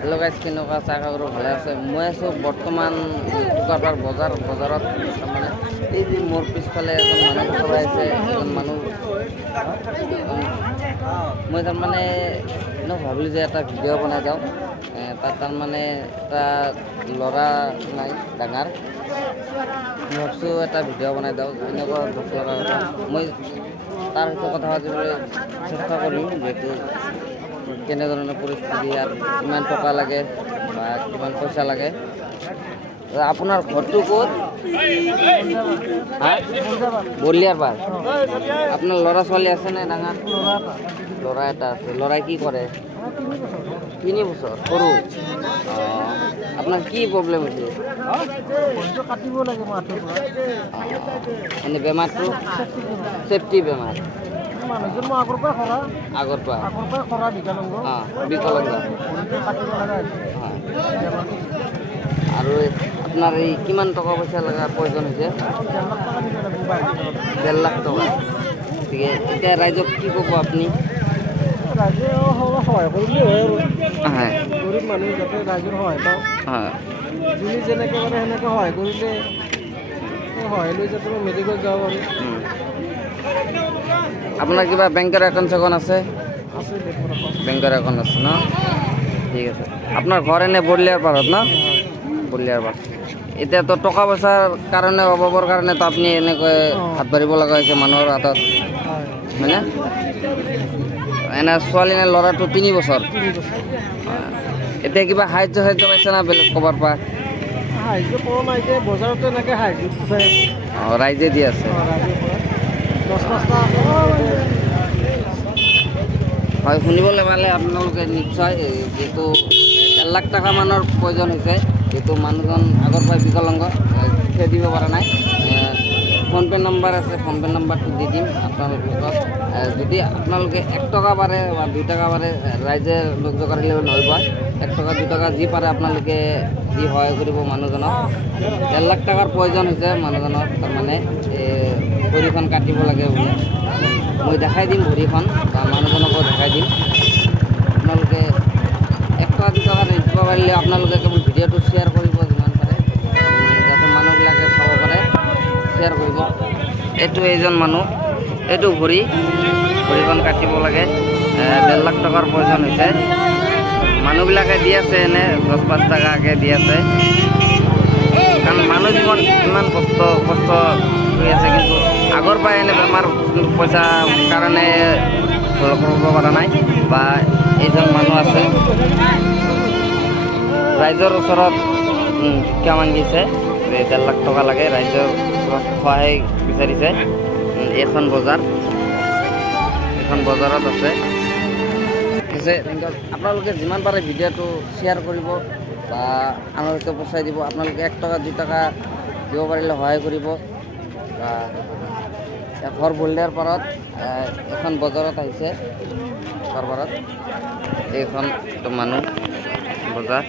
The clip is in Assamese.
হেল্ল' গাইজ, কেনেকুৱা চাহ খাবলৈ ভালে আছে? মই আছোঁ বৰ্তমান টুকাপাৰ বজাৰত তাৰমানে এই যে মোৰ পিছফালে এজন মানুহ দেখা পাইছে, এজন মানুহ মই তাৰমানে ভাবিলোঁ যে এটা ভিডিঅ' বনাই যাওঁ। তাত তাৰমানে এটা ল'ৰা নাই ডাঙৰ, মই ভাবছোঁ এটা ভিডিঅ' বনাই যাওঁ। এনেকুৱা ল'ৰা মই তাৰ সৈতে কথা পাতিবলৈ চেষ্টা কৰিম, যিহেতু কেনেধৰণৰ পৰিস্থিতি আৰু কিমান টকা লাগে বা কিমান পইচা লাগে। আপোনাৰ ঘৰটো ক'ত? বলিয়াৰপাৰ। আপোনাৰ ল'ৰা ছোৱালী আছেনে ডাঙৰ? ল'ৰা এটা আছে। ল'ৰাই কি কৰে? 3 বছৰ সৰু। আপোনাৰ কি প্ৰব্লেম হৈছে? এনে বেমাৰটো চেফটি বেমাৰ। মানুহজন মই আগৰ পৰা খৰা বিকলাংগ। বিকলাংগ। আৰু আপোনাৰ এই কিমান টকা পইচা লগা প্ৰয়োজন হৈছে? 1.5 লাখ টকা। গতিকে এতিয়া ৰাইজক কি ক'ব আপুনি? ৰাইজে সহায় কৰিলে হয় আৰু হয়, গৰীব মানুহ যাতে ৰাইজৰ সহায় পাওঁ। হয়, যোনে যেনেকৈ পাৰে সেনেকৈ সহায় কৰিলে সহায় লৈ যাতে মই মেডিকেল যাব পাৰোঁ। আপোনাৰ কিবা বেংকৰ একাউণ্ট চেকাউণ্ট আছে? আছে বেংকৰ একাউণ্ট আছে ন? ঠিক আছে। আপোনাৰ ঘৰ এনে বলিয়াৰপাৰত ন? বলিয়াৰপাৰ। এতিয়াতো টকা পইচাৰ কাৰণে, অভাৱৰ কাৰণেতো আপুনি এনেকৈ হাত বাঢ়িব লগা হৈছে মানুহৰ হাতত, হয়নে? এনে ছোৱালী নে ল'ৰাটো 3 বছৰ। এতিয়া কিবা সাহায্য পাইছে না বেলেগ ক'বাৰ পৰা? সাহায্য পোৱা নাই, এতিয়া বজাৰতে এনেকৈ সাহায্য উঠাই আছে। ৰাইজে দি আছে। হয়, শুনিবলৈ পালে আপোনালোকে নিশ্চয়, যিহেতু 1.5 লাখ টকা মানৰ প্ৰয়োজন হৈছে। যিহেতু মানুহজন আগৰ পৰাই বিকলাংগ, থিয় দিব পৰা নাই। ফোনপে' নম্বৰ আছে, ফোনপে' নম্বৰটো দি দিম আপোনালোকক। যদি আপোনালোকে 1 টকা পাৰে বা 2 টকা পাৰে, ৰাইজে লগ জোকাৰিলেও নহ'ব। 1 টকা 2 টকা যি পাৰে আপোনালোকে দি সহায় কৰিব মানুহজনক। 1.5 লাখ টকাৰ প্ৰয়োজন হৈছে মানুহজনৰ। তাৰমানে ভৰিখন কাটিব লাগে বোলে। মই দেখাই দিম ভৰিখন, বা মানুহজনকো দেখাই দিম। আপোনালোকে 1 টকা 2 টকা দিব পাৰিলে আপোনালোকে কেৱল ভিডিঅ'টো শ্বেয়াৰ কৰিব যিমান পাৰে, যাতে মানুহবিলাকে চাব পাৰে। শ্বেয়াৰ কৰিব। এইটো এইজন মানুহ, এইটো ভৰিখন কাটিব লাগে। 1.5 লাখ টকাৰ প্ৰয়োজন হৈছে। মানুহবিলাকে দি আছে, এনে 10-5 টকাকৈ দি আছে। কাৰণ মানুহ জীৱন ইমান কষ্ট হৈ আছে, কিন্তু আগৰ পৰাই এনে বেমাৰ পইচা কাৰণে কৰিব পৰা নাই। বা এইজন মানুহ আছে, ৰাইজৰ ওচৰত ভিক্ষা মাগিছে, 1.5 লাখ টকা লাগে। ৰাইজৰ ওচৰত সহায় বিচাৰিছে। এইখন বজাৰত আছে। আপোনালোকে যিমান পাৰে ভিডিঅ'টো শ্বেয়াৰ কৰিব বা আনৰ সৈতে পঠাই দিব। আপোনালোকে 1 টকা 2 টকা দিব পাৰিলে সহায় কৰিব। ঘৰ বলিয়াৰপাৰত এখন বজাৰত আহিছে, পাৰত এইখন মানুহ বজাৰ।